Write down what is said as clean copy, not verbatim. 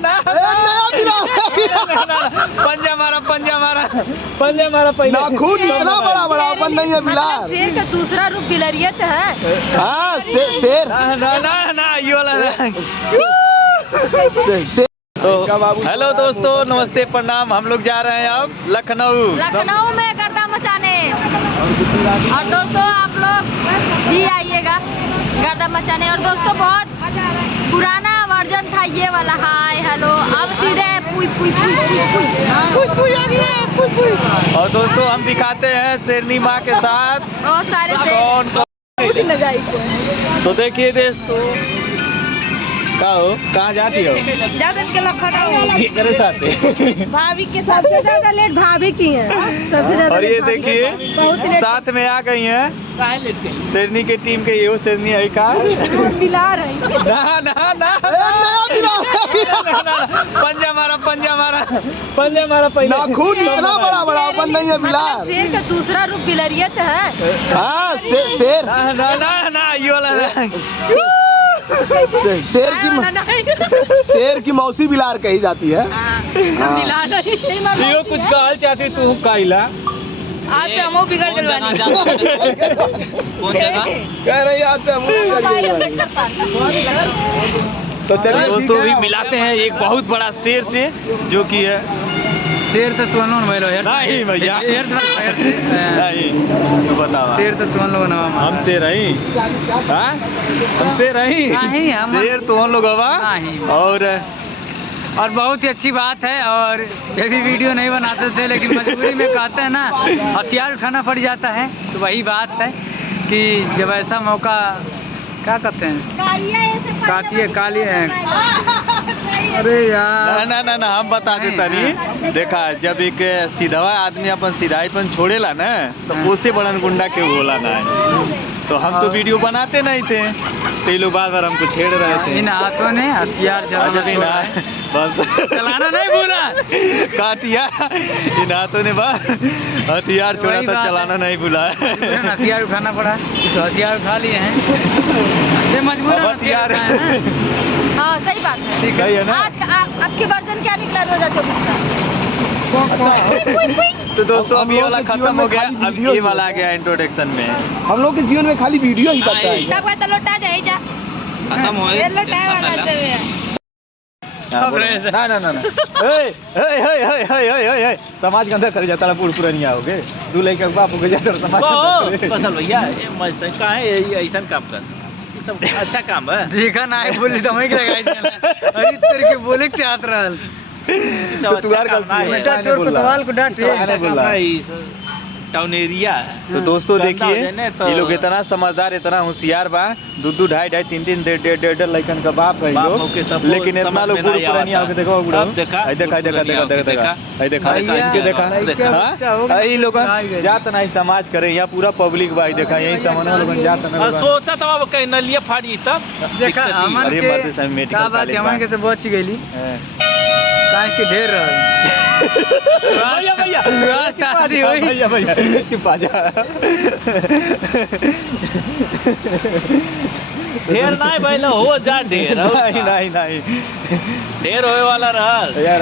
ना पंजा मारा पहले। नाखून इतना बड़ा बड़ा अपन नहीं है बिलार। शेर का दूसरा रूप बिलरियत है। हाँ शेर। ना ये वाला तो हेलो दोस्तों, नमस्ते प्रणाम। हम लोग जा रहे हैं अब लखनऊ में गर्दा मचाने। और दोस्तों आप लोग भी आइएगा गर्दा मचाने। और दोस्तों बहुत पुराना वर्जन था ये वाला हाय हेलो, अब सीधे पुई पुई पुई पुई पुई आ गया पुई पुई। और दोस्तों हम दिखाते हैं शेरनी माँ के साथ बहुत सारे कौन तो देखिए दोस्तों कहाँ जाती हो? भाभी के सबसे ज्यादा लेट भाभी की है सबसे ज्यादा। और ये देखिए साथ में आ गई हैं शेरनी के टीम के। ये शेरनी है का बिलार है ना पंजा मारा पहले। नाखून इतना बड़ा बड़ा अपन नहीं है बिलार। शेर का दूसरा रूप बिलरियत है। हाँ शेर। ना ये वाला शेर की मौसी बिलार कही जाती है। बिलार नहीं कुछ कहल चाहती तू काइला आज से हम बिगड़ जलवानी कौन जगह कह रही आज से तो चलिए दोस्तों भी मिलाते हैं एक बहुत बड़ा शेर से जो कि है शेर तो तुम लोग नहीं भैया नहीं तो बताओ शेर तो तुम लोग हम शेर रही हम शेर रही शेर तुम लोग हवा और बहुत ही अच्छी बात है। और ये भी वीडियो नहीं बनाते थे लेकिन मजबूरी में कहते हैं ना हथियार उठाना पड़ जाता है। तो वही बात है कि जब ऐसा मौका क्या कहते हैं काली है। अरे यार ना हम बता देता नहीं। देखा जब एक सीधा आदमी अपन सीधाईपन छोड़ेला ना तो उससे बड़न गुंडा के बोला ना है। तो हम तो वीडियो बनाते नहीं थे तो ये लोग बार बार हमको छेड़ रहे थे। इन हाथों ने हथियार बस चलाना नहीं भूला कातिया इन हाथों ने बस हथियार छोड़ा था चलाना नहीं भूला। हथियार उठाना पड़ा तो हथियार उठा लिए हैं ये मजबूर हथियार। हाँ सही बात है। ठीक है ना। आज आपके वर्जन क्या निकला 2024 का? तो दोस्तों अब ये वाला खत्म हो गया। अब ये वाला आ गया इंट्रोडक्शन में। हम लोग के जीवन में खाली वीडियो ही पता है। लौटा जाए जा खत्म हो समाज के अंदर कर जाता है पुरानिया हो गए दूल्हे के बाप हो गए जाता समाज भैया ऐसा काम कर सब अच्छा काम है। देखा ना बोली तो अरे तेरे के बोले चाहत रहल बेटा चोर कोतवाल को डांट टाउन एरिया। तो दोस्तों देखिए ये लोग इतना समझदार इतना होशियार बा। 2 2 ढाई 3 3 1.5 लड़कन का बाप है लोग। लेकिन इतना लोग पुरानी आओ के देखो देखा यही लोग जात नहीं समाज करे। यहाँ पूरा पब्लिक भाई देखा यही सामान लोग जात नहीं सोचा था कहीं नलिया फाड़ी तब देखा हमन के तो बच गईली काहे के ढेर रहल। भैया चुप आ जा। ढेर नहीं भइल हो जा ढेर नहीं ढेर होए वाला रहल।